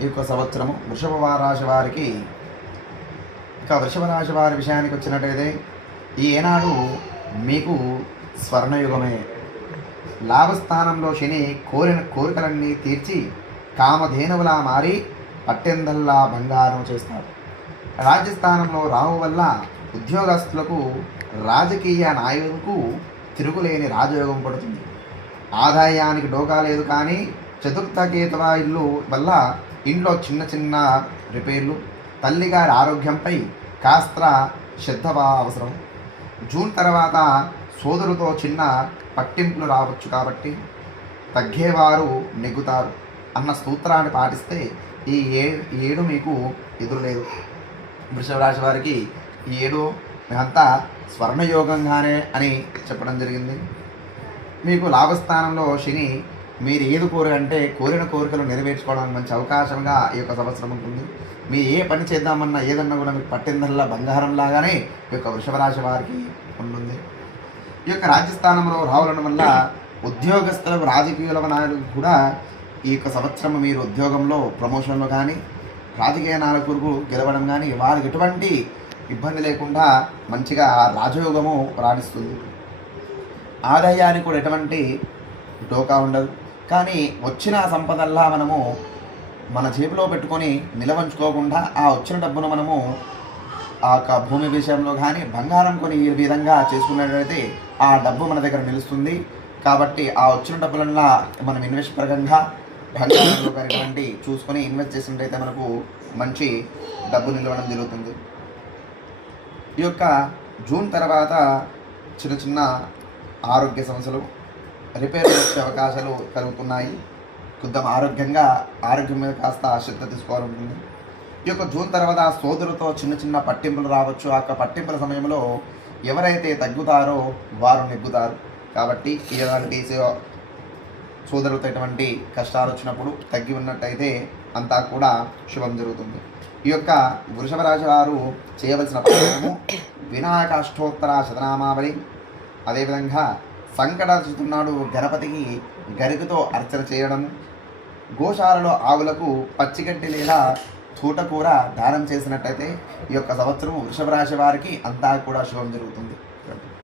ఈ యొక్క సంవత్సరము వృషభ రాశి వారికి, ఇక వృషభ రాశి వారి విషయానికి వచ్చినట్టయితే ఈ ఏనాడు మీకు స్వర్ణయుగమే. లాభస్థానంలో శని కోరిన కోరికలన్నీ తీర్చి కామధేనువులా మారి పట్టెందల్లా బంగారం చేస్తారు. రాజ్యస్థానంలో రాహు వల్ల ఉద్యోగస్తులకు, రాజకీయ నాయకులకు తిరుగులేని రాజయోగం పడుతుంది. ఆదాయానికి డోకా లేదు, కానీ చతుర్థ కేతువ ఇల్లు వల్ల ఇంట్లో చిన్న చిన్న రిపేర్లు, తల్లిగారి ఆరోగ్యంపై కాస్త శ్రద్ధ అవసరం. జూన్ తర్వాత సోదరుతో చిన్న పట్టింపులు రావచ్చు, కాబట్టి తగ్గేవారు నెగ్గుతారు అన్న సూత్రాన్ని పాటిస్తే ఈ ఏడు మీకు ఎదురులేదు. వృషభ రాశి వారికి ఈ ఏడు అంతా స్వర్ణయోగంగానే అని చెప్పడం జరిగింది. మీకు లాభస్థానంలో శని మీరు ఏది కోరంటే కోరిన కోరికలు నెరవేర్చుకోవడానికి మంచి అవకాశంగా ఈ యొక్క సంవత్సరం ఉంటుంది. మీరు ఏ పని చేద్దామన్నా ఏదన్నా కూడా మీకు పట్టిందల్లా బంగారం లాగానే ఈ యొక్క వృషభ రాశి వారికి ఉంటుంది. ఈ యొక్క రాజ్యస్థానంలో రావడం వల్ల ఉద్యోగస్తులకు, రాజకీయుల నాయకులకు కూడా ఈ యొక్క సంవత్సరం మీరు ఉద్యోగంలో ప్రమోషన్లో కానీ, రాజకీయ నాయకులకు గెలవడం కానీ వారికి ఎటువంటి ఇబ్బంది లేకుండా మంచిగా రాజయోగము రాణిస్తుంది. ఆదాయానికి కూడా ఎటువంటి డోకా ఉండదు, కానీ వచ్చిన సంపదల్లా మనము మన జేబులో పెట్టుకొని నిలవంచుకోకుండా ఆ వచ్చిన డబ్బును మనము ఆ యొక్క భూమి విషయంలో కానీ బంగారం కొని ఈ విధంగా చేసుకున్నట్లయితే ఆ డబ్బు మన దగ్గర నిలుస్తుంది. కాబట్టి ఆ వచ్చిన డబ్బులన్నా మనం ఇన్వెస్ట్ పరంగా బంగారంలో కానీ చూసుకొని ఇన్వెస్ట్ చేసినట్టయితే మనకు మంచి డబ్బు నిలవడం జరుగుతుంది. ఈ యొక్క జూన్ తర్వాత చిన్న చిన్న ఆరోగ్య సమస్యలు, రిపేర్లు వచ్చే అవకాశాలు కలుగుతున్నాయి. కొంచెం ఆరోగ్యం మీద కాస్త శ్రద్ధ తీసుకోవాలంటుంది. ఈ యొక్క జూన్ తర్వాత సోదరులతో చిన్న చిన్న పట్టింపులు రావచ్చు. ఆ యొక్క పట్టింపుల సమయంలో ఎవరైతే తగ్గుతారో వారు నెగ్గుతారు. కాబట్టి ఇలాంటి సోదరులతో ఎటువంటి కష్టాలు వచ్చినప్పుడు తగ్గి ఉన్నట్టయితే అంతా కూడా శుభం జరుగుతుంది. ఈ యొక్క వృషభ రాశి వారు చేయవలసిన పరిహారము వినాయక అష్టోత్తర శతనామావళి, అదేవిధంగా సంకట చూస్తున్నాడు గణపతికి గరికతో అర్చన చేయడము, గోశాలలో ఆవులకు పచ్చిగడ్డి లేదా తోటకూర దానం చేసినట్టయితే ఈ యొక్క సంవత్సరం వృషభ రాశి వారికి అంతా కూడా శుభం జరుగుతుంది.